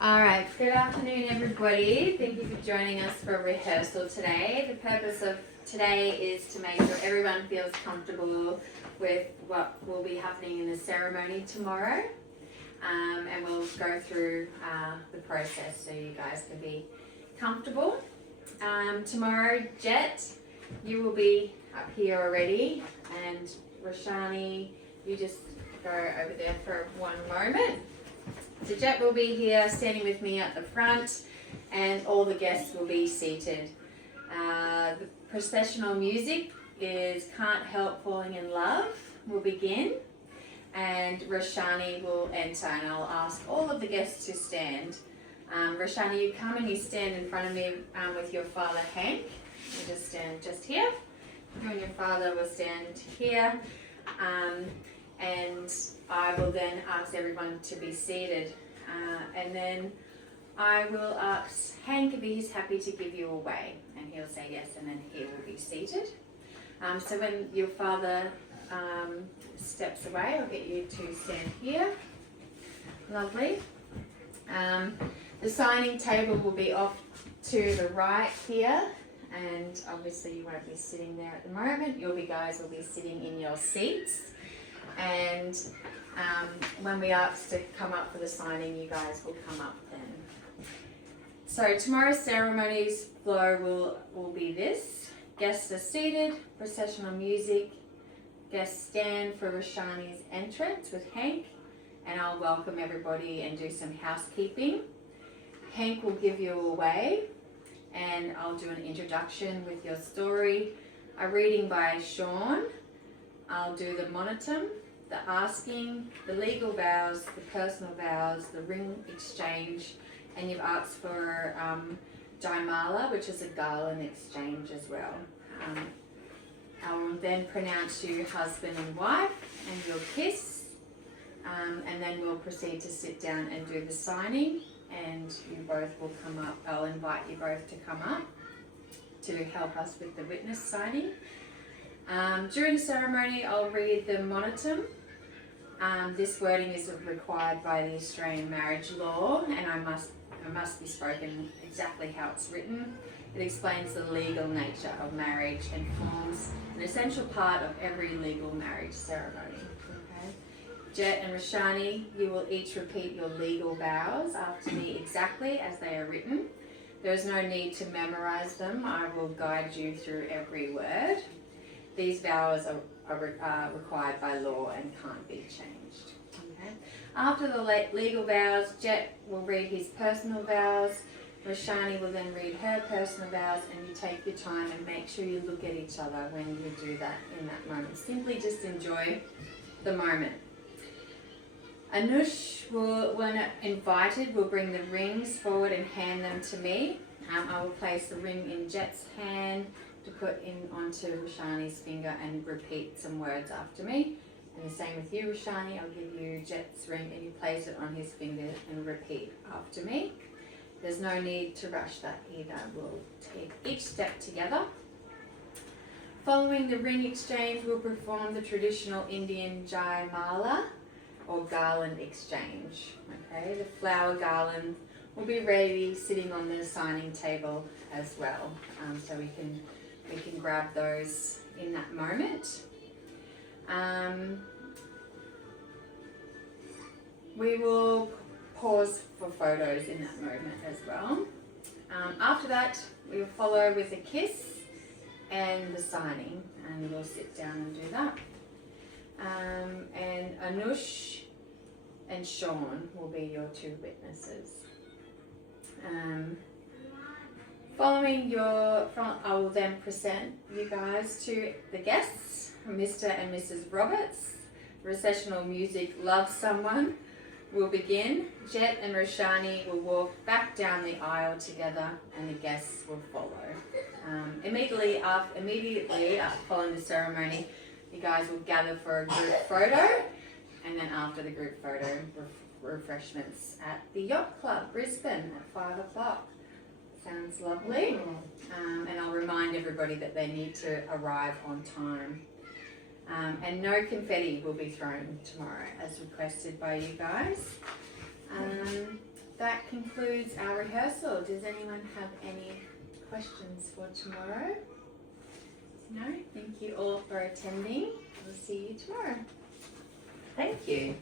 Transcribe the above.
All right, good afternoon everybody. Thank you for joining us for rehearsal today. The purpose of today is to make sure everyone feels comfortable with what will be happening in the ceremony tomorrow. And we'll go through the process so you guys can be comfortable. Tomorrow, Jett, you will be up here already, and Roshani, you just go over there for one moment. So Jett will be here standing with me at the front, and all the guests will be seated. The processional music is Can't Help Falling in Love will begin, and Roshani will enter, and I'll ask all of the guests to stand. Roshani, you come and you stand in front of me with your father Hank. You just stand just here. You and your father will stand here. And I will then ask everyone to be seated. And then I will ask Hank if he's happy to give you away. And he'll say yes, and then he will be seated. So when your father steps away, I'll get you to stand here. Lovely. The signing table will be off to the right here. And obviously you won't be sitting there at the moment. You guys will be sitting in your seats. And when we ask to come up for the signing, you guys will come up then. So tomorrow's ceremony's flow will be this. Guests are seated, processional music. Guests stand for Roshani's entrance with Hank, and I'll welcome everybody and do some housekeeping. Hank will give you away, and I'll do an introduction with your story, a reading by Sean. I'll do the monotum, the asking, the legal vows, the personal vows, the ring exchange, and you've asked for Jaimala, which is a garland exchange as well. I will then pronounce you husband and wife, and you'll kiss, and then we'll proceed to sit down and do the signing, and you both will come up. I'll invite you both to come up to help us with the witness signing. During the ceremony, I'll read the monotum. This wording is required by the Australian marriage law, and I must be spoken exactly how it's written. It explains the legal nature of marriage and forms an essential part of every legal marriage ceremony. Okay. Jett and Roshani, you will each repeat your legal vows after me exactly as they are written. There is no need to memorize them. I will guide you through every word. These vows are required by law and can't be changed. Okay. After the legal vows, Jett will read his personal vows. Roshani will then read her personal vows, and you take your time and make sure you look at each other when you do that in that moment. Simply just enjoy the moment. Anush, when invited, will bring the rings forward and hand them to me. I will place the ring in Jett's hand to put in onto Roshani's finger and repeat some words after me. And the same with you, Roshani. I'll give you Jett's ring and you place it on his finger and repeat after me. There's no need to rush that either. We'll take each step together. Following the ring exchange, we'll perform the traditional Indian Jaimala or garland exchange. Okay, the flower garland will be ready sitting on the signing table as well. So we can grab those in that moment. We will pause for photos in that moment as well. After that, we will follow with a kiss and the signing, and we'll sit down and do that. And Anush and Sean will be your two witnesses. I will then present you guys to the guests, Mr. and Mrs. Roberts. Recessional music, Love Someone, will begin. Jett and Roshani will walk back down the aisle together, and the guests will follow. Immediately after following the ceremony, you guys will gather for a group photo, and then after the group photo, refreshments at the Yacht Club, Brisbane, at 5 o'clock. Sounds lovely. And I'll remind everybody that they need to arrive on time. And no confetti will be thrown tomorrow as requested by you guys. concludes our rehearsal. Does anyone have any questions for tomorrow? No? Thank you all for attending. We'll see you tomorrow. Thank you.